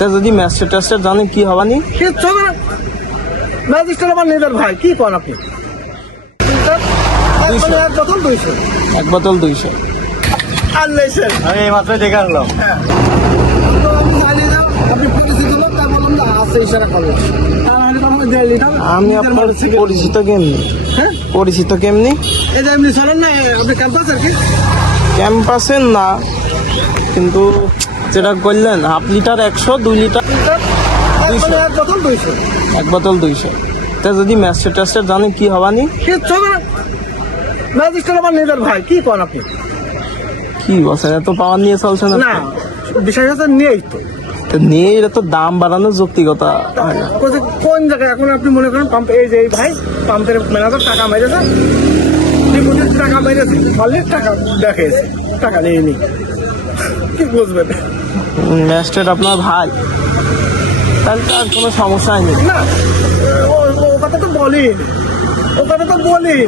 তা যদি master tester জানে কি হবানি? কিচ্ছু না, ম্যাজিস্ট্রেট আমার নিজের ভাই, কি কন আপনি? এক বোতল 200 এক বোতল 200। আর নেই স্যার। আমি এই মাত্রই দেখে আসলাম। তো আমি জানি না আপনি পরিচিত লোক, তাই বললাম না আছে ইশারা করলাম। তাহলে তো আমাকে 1.5 লিটার আমি আপনার পরিচিত কেমনি? হ্যাঁ, পরিচিত কেমনি? এই যে এমনি চলেন না, আপনি ক্যাম্পাস আর কি ক্যাম্পাসের না, কিন্তু যেটা করলেন হাফ লিটার 100, 2 লিটার এক বোতল 200। এক বোতল 200। তা যদি ম্যাস্টার টেস্টার জানে কি হবানি? কিচ্ছু না, ম্যাজিস্ট্রেট আমার নিজের ভাই, কি কন আপনি? কি বলছেন, এত পাওয়ার নিয়ে চলছে না? না, বিষয় হচ্ছে নেই তো। তা নিয়ে এটা তো দাম বাড়ানোর যৌক্তিকতা হয় না। কোন জায়গায় এখন আপনি মনে করেন পাম্প, এই যে এই ভাই পাম্পের ম্যানেজার টাকা মেরেছে, ডিপোজিট টাকা মেরেছে, অনেক টাকা দেখেছে, টাকা নিয়ে নি, কি বুঝবেন? ম্যাস্টার আপনার ভাই, তাহলে তো আর কোনো সমস্যাই নেই। না, ও কথা তো বলিনি, ও কথা তো বলিনি।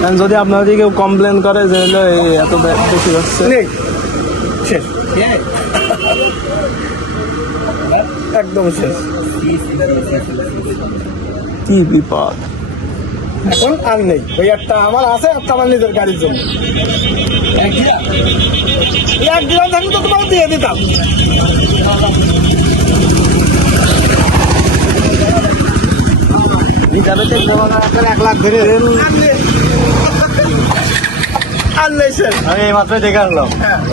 কারণ যদি আপনার দিকে কেউ কমপ্লেন করে যে হলো এই এত বেশি হচ্ছে, নেই, শেষ, একদম শেষ। কি বিপদ। এখন আর নেই, ওই একটা আমার আছে, একটা আমার নিজের গাড়ির জন্য। 1 গ্রাম থাকলে তো তোমাকে দিয়ে দিতাম। লিটারে তেল দেবো না, 1 লাখ ধরে। আর নেই স্যার। আমি এই মাত্রই দেখে আসলাম।